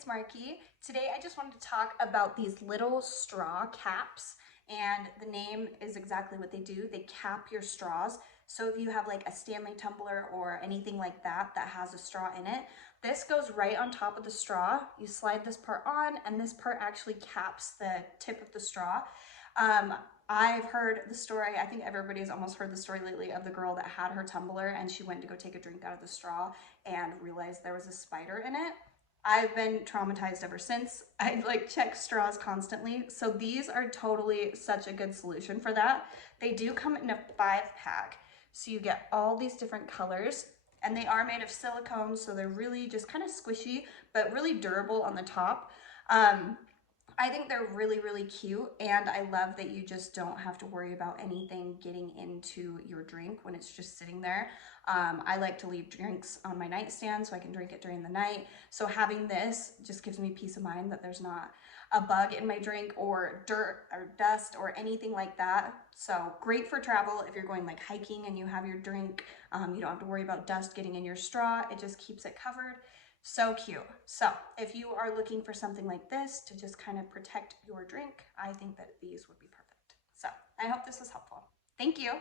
it's Marky. Today I just wanted to talk about these little straw caps, and the name is exactly what they do. They cap your straws. So if you have like a Stanley tumbler or anything like that that has a straw in it, this goes right on top of the straw. You slide this part on and this part actually caps the tip of the straw. I've heard the story, I think everybody's almost heard the story lately of the girl that had her tumbler and she went to go take a drink out of the straw and realized there was a spider in it. I've been traumatized ever since. I like check straws constantly. So these are totally such a good solution for that. They do come in a 5-pack. So you get all these different colors and they are made of silicone. So they're really just kind of squishy, but really durable on the top. I think they're really, really cute, and I love that you just don't have to worry about anything getting into your drink when it's just sitting there. I like to leave drinks on my nightstand so I can drink it during the night. So having this just gives me peace of mind that there's not a bug in my drink or dirt or dust or anything like that. So great for travel if you're going like hiking and you have your drink. You don't have to worry about dust getting in your straw. It just keeps it covered. So cute. So if you are looking for something like this to just kind of protect your drink, I think that these would be perfect. So I hope this was helpful. Thank you.